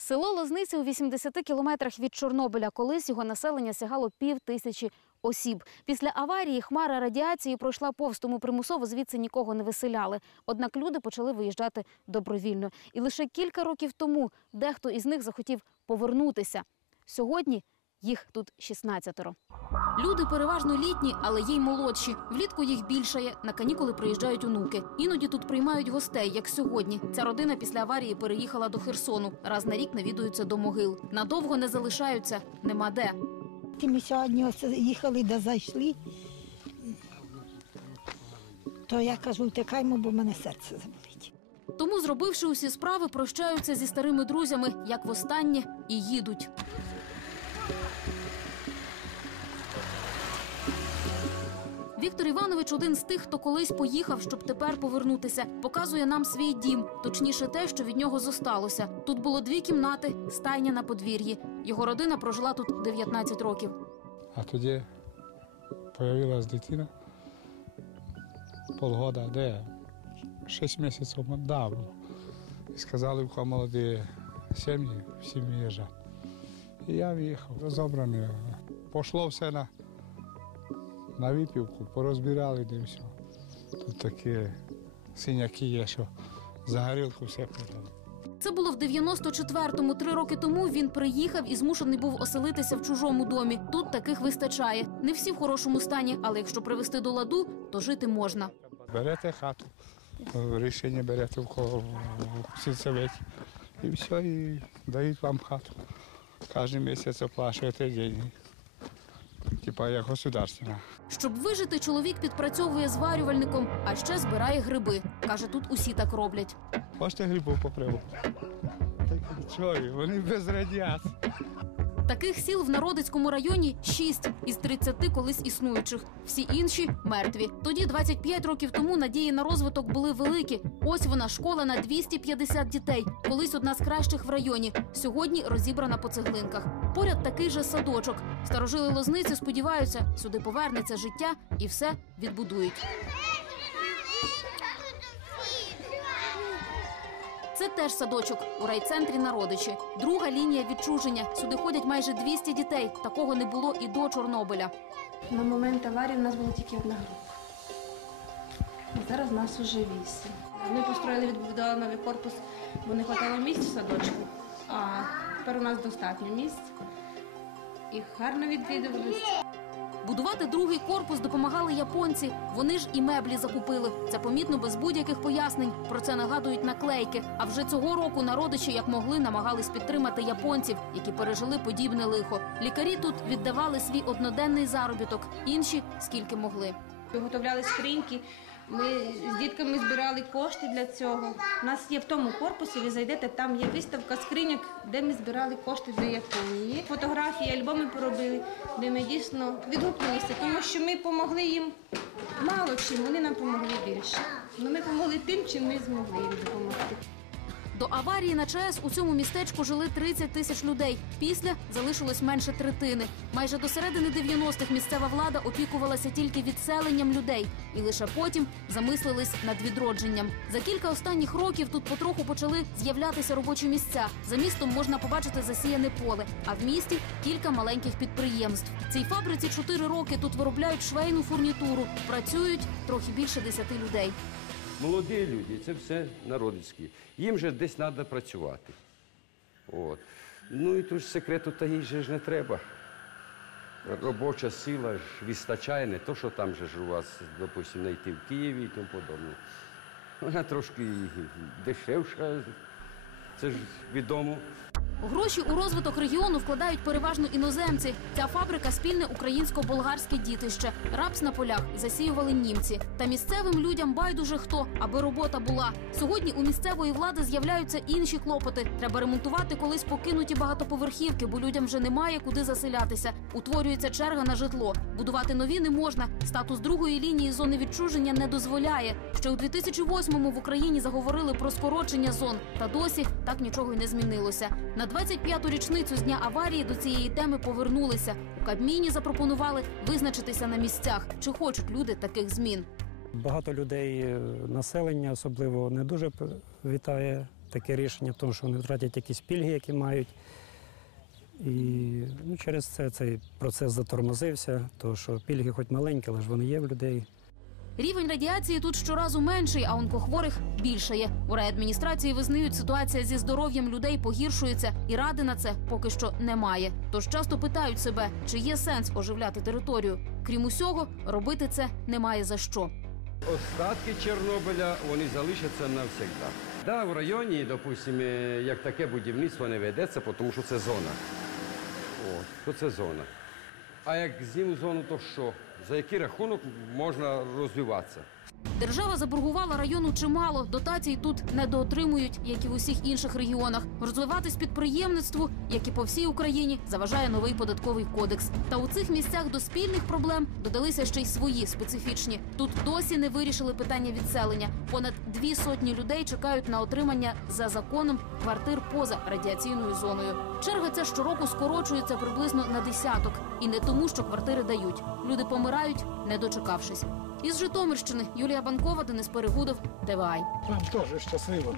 Село Лозниці у 80 кілометрах від Чорнобиля. Колись його населення сягало пів тисячі осіб. Після аварії хмара радіації пройшла повз, тому примусово звідси нікого не виселяли. Однак люди почали виїжджати добровільно. І лише кілька років тому дехто із них захотів повернутися. Сьогодні їх тут 16. Люди переважно літні, але є й молодші. Влітку їх більшає. На канікули приїжджають онуки. Іноді тут приймають гостей, як сьогодні. Ця родина після аварії переїхала до Херсону. Раз на рік навідуються до могил. Надовго не залишаються, нема де. Ми сьогодні ось їхали, де зайшли. То я кажу, втекаймо, бо в мене серце заболить. Тому, зробивши усі справи, прощаються зі старими друзями, як востаннє, і їдуть. Віктор Іванович один з тих, хто колись поїхав, щоб тепер повернутися. Показує нам свій дім, точніше, те, що від нього зосталося. Тут було дві кімнати, стайня на подвір'ї. Його родина прожила тут 19 років. А тоді з'явилась дитина. Полгода, де? Шість місяців да, було. І сказали, що молоді сім'ї, всі виїжджати. І я виїхав, розобраний. Пошло все на, на випівку, порозбирали де все. Тут такі синяки є, що за горілку все продали. Це було в 94-му. Три роки тому він приїхав і змушений був оселитися в чужому домі. Тут таких вистачає. Не всі в хорошому стані, але якщо привести до ладу, то жити можна. Берете хату, рішення берете в сільсоветі. І все, і дають вам хату. Кожен місяць оплачувати гроші. Типа як государственна. Щоб вижити, чоловік підпрацьовує зварювальником, а ще збирає гриби. Каже, тут усі так роблять. Бачите, грибу поприву? Чого, вони без радіації. Таких сіл в Народицькому районі шість із 30 колись існуючих. Всі інші мертві. Тоді, 25 років тому, надії на розвиток були великі. Ось вона школа на 250 дітей. Колись одна з кращих в районі. Сьогодні розібрана по цеглинках. Поряд такий же садочок. Старожили лозниці сподіваються, сюди повернеться життя і все відбудують. Це теж садочок у райцентрі Народичі. Друга лінія відчуження. Сюди ходять майже 200 дітей. Такого не було і до Чорнобиля. На момент аварії в нас була тільки одна група. Зараз нас уже вісім. Ми построїли, відбудували новий корпус, бо не вистачало місць в садочку. А тепер у нас достатньо місць. І гарно відвідувалися. Будувати другий корпус допомагали японці. Вони ж і меблі закупили. Це помітно без будь-яких пояснень. Про це нагадують наклейки. А вже цього року народичі, як могли, намагались підтримати японців, які пережили подібне лихо. Лікарі тут віддавали свій одноденний заробіток, інші скільки могли. Виготовляли скриньки. Ми з дітками збирали кошти для цього. У нас є в тому корпусі, ви зайдете, там є виставка скриньок, де ми збирали кошти для Японії. Фотографії, альбоми поробили, де ми дійсно відгукнулися, тому що ми допомогли їм мало чим, вони нам допомогли більше. Ну, ми допомогли тим, чим ми змогли їм допомогти. До аварії на ЧАЕС у цьому містечку жили 30 тисяч людей. Після залишилось менше третини. Майже до середини 90-х місцева влада опікувалася тільки відселенням людей, і лише потім замислились над відродженням. За кілька останніх років тут потроху почали з'являтися робочі місця. За містом можна побачити засіяне поле, а в місті кілька маленьких підприємств. Цій фабриці 4 роки тут виробляють швейну фурнітуру. Працюють трохи більше 10 людей. Молоді люди, це все народицькі. Їм же десь треба працювати. От. Ну і тут ж секрету таїй же ж не треба. Робоча сила ж вистачає, не то, що там же ж у вас, допустимо, знайти в Києві і тому подобне. Вона трошки дешевша, це ж відомо. Гроші у розвиток регіону вкладають переважно іноземці. Ця фабрика спільне українсько-болгарське дітище. Рапс на полях засіювали німці. Та місцевим людям байдуже хто, аби робота була. Сьогодні у місцевої влади з'являються інші клопоти. Треба ремонтувати колись покинуті багатоповерхівки, бо людям вже немає куди заселятися. Утворюється черга на житло. Будувати нові не можна. Статус другої лінії зони відчуження не дозволяє. Ще у 2008-му в Україні заговорили про скорочення зон, та досі так нічого й не змінилося. На 25-ту річницю з дня аварії до цієї теми повернулися. У Кабміні запропонували визначитися на місцях, чи хочуть люди таких змін. Багато людей, е, населення особливо не дуже вітає таке рішення, тому що вони втратять якісь пільги, які мають. І ну, через це цей процес затормозився, тому що пільги хоч маленькі, але ж вони є в людей. Рівень радіації тут щоразу менший, а онкохворих більшає. У райадміністрації визнають, ситуація зі здоров'ям людей погіршується, і ради на це поки що немає. Тож часто питають себе, чи є сенс оживляти територію. Крім усього, робити це немає за що. Остатки Чорнобиля вони залишаться навсегда. Да, в районі, допустимо, як таке будівництво не ведеться, тому що це зона. От, то це зона. А як зніму зону, то що? За який рахунок можна розвиватися? Держава заборгувала району чимало. Дотацій тут недоотримують, як і в усіх інших регіонах. Розвиватись підприємництву, як і по всій Україні, заважає новий податковий кодекс. Та у цих місцях до спільних проблем додалися ще й свої специфічні. Тут досі не вирішили питання відселення. Понад дві сотні людей чекають на отримання за законом квартир поза радіаційною зоною. Черга ця щороку скорочується приблизно на десяток, і не тому, що квартири дають. Люди помирають, не дочекавшись. Із Житомирщини Юлія Банкова, Денис Перегудов, ТВА. Нам теж щасливо.